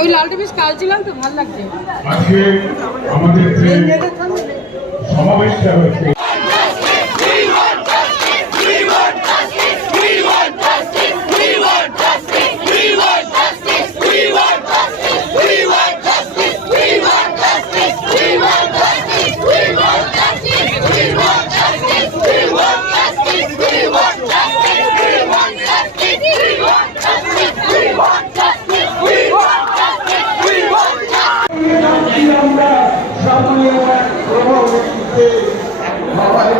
ওই লালটা বেশ ভালো লাগছে। সমাবেশটা হয়েছে কোনো ব্যক্তিকে সবাই